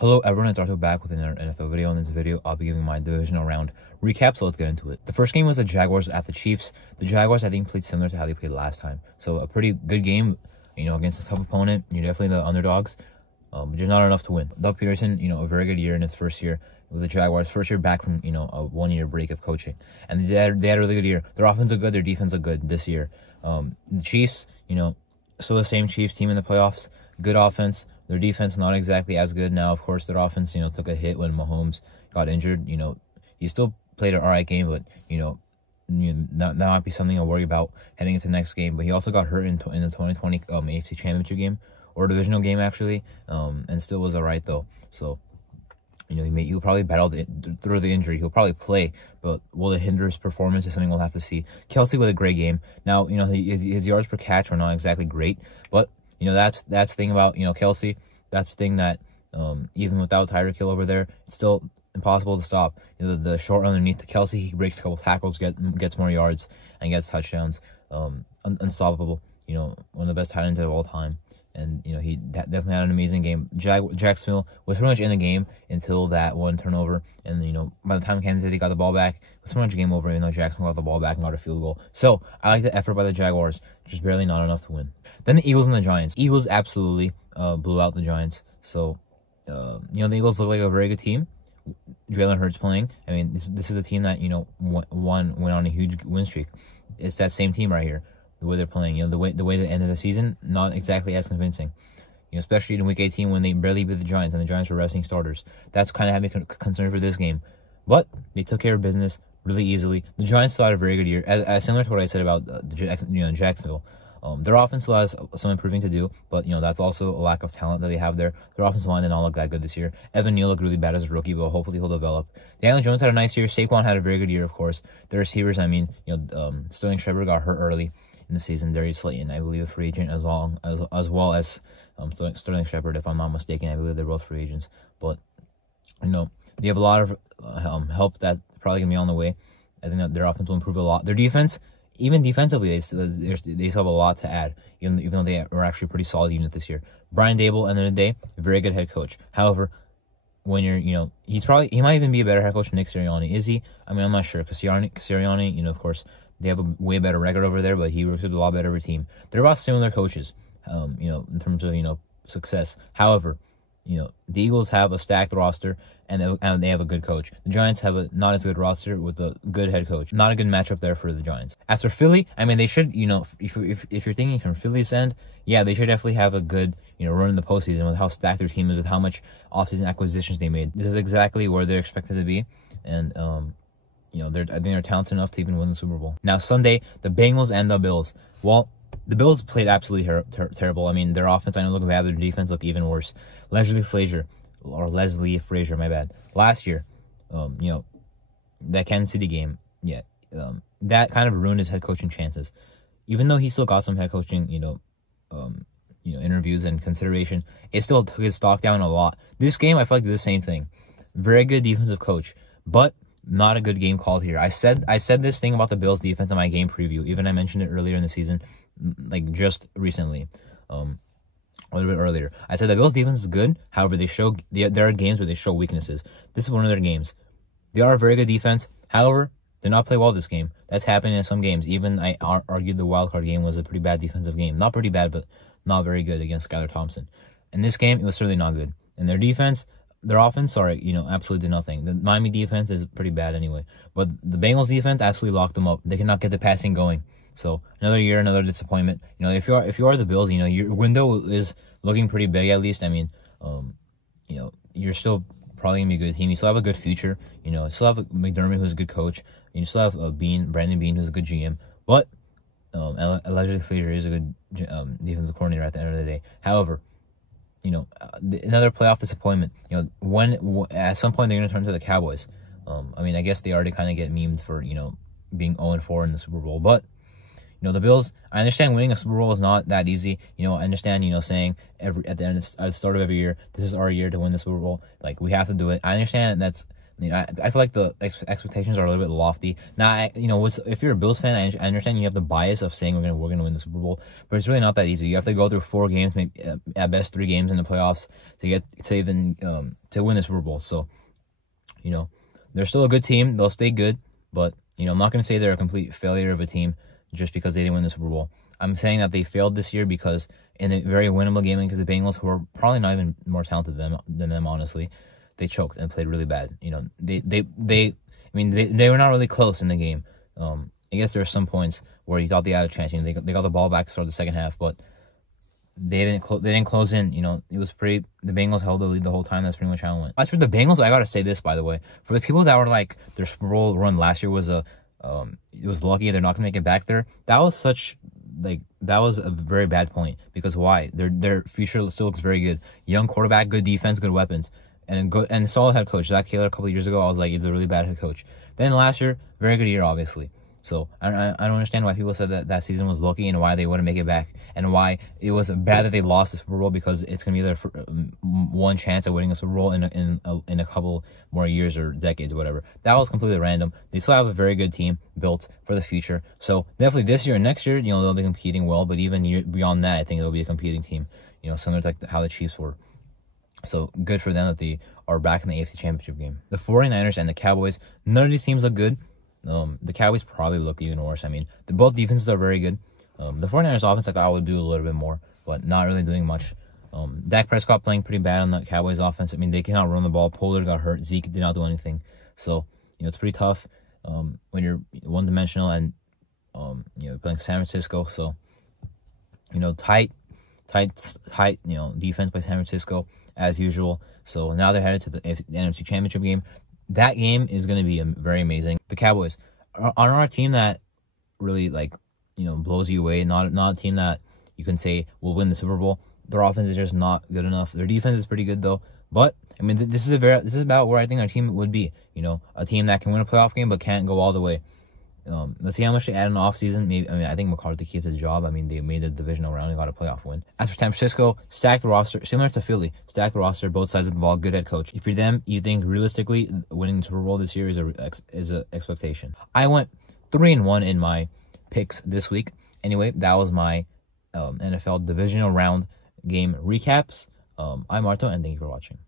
Hello everyone, it's Arthur back with another NFL video. In this video, I'll be giving my divisional round recap, so let's get into it. The first game was the Jaguars at the Chiefs. The Jaguars, I think, played similar to how they played last time. So a pretty good game, against a tough opponent. You're definitely the underdogs, but just not enough to win. Doug Peterson, a very good year in his first year with the Jaguars. First year back from, a one-year break of coaching. And they had a really good year. Their offense is good, their defense is good this year. The Chiefs, still the same Chiefs team in the playoffs. Good offense. Their defense not exactly as good now. Of course, their offense, took a hit when Mahomes got injured. He still played an alright game, but that might be something I'll worry about heading into the next game. But he also got hurt in the 2020 AFC Championship game, or divisional game actually, and still was alright though. So he'll probably battle through the injury. He'll probably play, but will it hinder his performance is something we'll have to see. Kelsey with a great game. Now, his yards per catch were not exactly great, but that's the thing about Kelsey. That's the thing that even without Tyreek Hill over there, it's still impossible to stop. The short underneath the Kelsey, he breaks a couple tackles, gets more yards, and gets touchdowns. Unstoppable. One of the best tight ends of all time. And he definitely had an amazing game. Jacksonville was pretty much in the game until that one turnover, and by the time Kansas City got the ball back, it was pretty much game over. Even though Jacksonville got the ball back and got a field goal, so I like the effort by the Jaguars, just barely not enough to win. Then the Eagles and the Giants. Eagles absolutely blew out the Giants. So the Eagles look like a very good team. Jalen Hurts playing. I mean, this is the team that went on a huge win streak. It's that same team right here. The way they're playing, the way they ended the season, not exactly as convincing. Especially in Week 18 when they barely beat the Giants and the Giants were resting starters. That's kind of had me concerned for this game. But they took care of business really easily. The Giants still had a very good year, as similar to what I said about Jacksonville. Their offense still has some improving to do, but that's also a lack of talent that they have there. Their offensive line did not look that good this year. Evan Neal looked really bad as a rookie, but hopefully he'll develop. Daniel Jones had a nice year. Saquon had a very good year, of course. The receivers, Sterling Shepard got hurt early in the season. Darius Slayton, I believe, a free agent, as well as Sterling Shepard, if I'm not mistaken. I believe they're both free agents. But they have a lot of help that probably gonna be on the way. I think that their offense will improve a lot. Their defense, even defensively, they still have a lot to add, even though they are actually a pretty solid unit this year. Brian Dable, end of the day, a very good head coach. However, when he might even be a better head coach than Nick Sirianni. Is he? I mean, I'm not sure, because Sirianni, of course, they have a way better record over there, but he works with a lot better team. They're about similar coaches, in terms of, success. However, the Eagles have a stacked roster, and they have a good coach. The Giants have a not as good roster with a good head coach. Not a good matchup there for the Giants. As for Philly, I mean, they should, if you're thinking from Philly's end, yeah, they should definitely have a good, run in the postseason with how stacked their team is, with how much offseason acquisitions they made. This is exactly where they're expected to be, and I think they're talented enough to even win the Super Bowl. Now, Sunday, the Bengals and the Bills. Well, the Bills played absolutely terrible. I mean, their offense, I know, looked bad. Their defense looked even worse. Leslie Frazier, my bad. Last year, that Kansas City game, that kind of ruined his head coaching chances. Even though he still got some head coaching, interviews and consideration, it still took his stock down a lot. This game, I feel like did the same thing. Very good defensive coach, but not a good game called here. I said this thing about the Bills defense in my game preview. Even I mentioned it earlier in the season, like just recently, a little bit earlier. I said the Bills defense is good. However, there are games where they show weaknesses. This is one of their games. They are a very good defense. However, they did not play well this game. That's happened in some games. Even I argued the wildcard game was a pretty bad defensive game. Not pretty bad, but not very good against Skylar Thompson. In this game, it was certainly not good. And their offense, absolutely did nothing. The Miami defense is pretty bad anyway. But the Bengals defense absolutely locked them up. They cannot get the passing going. So another year, another disappointment. If you are the Bills, your window is looking pretty big at least. I mean, you're still probably gonna be a good team. You still have a good future. You still have McDermott, who's a good coach. You still have Brandon Beane, who's a good GM. But allegedly Frazier is a good defensive coordinator at the end of the day. However, another playoff disappointment. When at some point they're gonna turn to the Cowboys. I guess they already kind of get memed for being 0-4 in the Super Bowl, but the Bills, I understand winning a Super Bowl is not that easy. I understand, saying at the start of every year, this is our year to win the Super Bowl. Like, we have to do it. I understand that's You know, I feel like the expectations are a little bit lofty. Now, you know, if you're a Bills fan, I understand you have the bias of saying we're gonna win the Super Bowl, but it's really not that easy. You have to go through 4 games, maybe at best 3 games in the playoffs to win the Super Bowl. So, you know, they're still a good team. They'll stay good, but you know, I'm not gonna say they're a complete failure of a team just because they didn't win the Super Bowl. I'm saying that they failed this year because in a very winnable game, because the Bengals, who are probably not even more talented than them, honestly, they choked and played really bad. You know, they were not really close in the game. I guess there were some points where you thought they had a chance. You know, they got the ball back to start the second half, but they didn't close in. You know, it was the Bengals held the lead the whole time. That's pretty much how it went. As for the Bengals, I gotta say this, by the way, for the people that were like their Super Bowl run last year was it was lucky they're not gonna make it back there. That was a very bad point, because why? Their future still looks very good. Young quarterback, good defense, good weapons, and a solid head coach. Zach Taylor a couple of years ago, I was like, he's a really bad head coach. Then last year, very good year, obviously. So I don't understand why people said that season was lucky and why they wouldn't make it back, and why it was bad that they lost the Super Bowl, because it's gonna be their one chance at winning a Super Bowl in a couple more years or decades or whatever. That was completely random. They still have a very good team built for the future. So definitely this year and next year, you know, they'll be competing well. But even beyond that, I think it'll be a competing team. You know, similar to how the Chiefs were. So good for them that they are back in the AFC Championship game. The 49ers and the Cowboys, none of these teams look good. The Cowboys probably look even worse. I mean, both defenses are very good. The 49ers offense, I would do a little bit more, but not really doing much. Dak Prescott playing pretty bad on the Cowboys offense. I mean, they cannot run the ball. Pollard got hurt. Zeke did not do anything. So, you know, it's pretty tough when you're one-dimensional and, you know, playing San Francisco. So, you know, tight, you know, defense by San Francisco as usual. So now they're headed to the NFC Championship game. That game is going to be very amazing. The Cowboys are a team that really, like, you know, blows you away. Not a team that you can say will win the Super Bowl. Their offense is just not good enough. Their defense is pretty good though. But I mean, this is about where I think our team would be. You know, a team that can win a playoff game but can't go all the way. Let's see how much they add in the offseason. Maybe, I mean, I think McCarthy keeps his job. I mean, they made the divisional round and got a playoff win. As for San Francisco, stacked roster, similar to Philly, stacked roster, both sides of the ball, good head coach. If you're them, you think realistically winning the Super Bowl this year is a expectation. I went 3-1 in my picks this week. Anyway, that was my NFL divisional round game recaps. I'm Marto, and thank you for watching.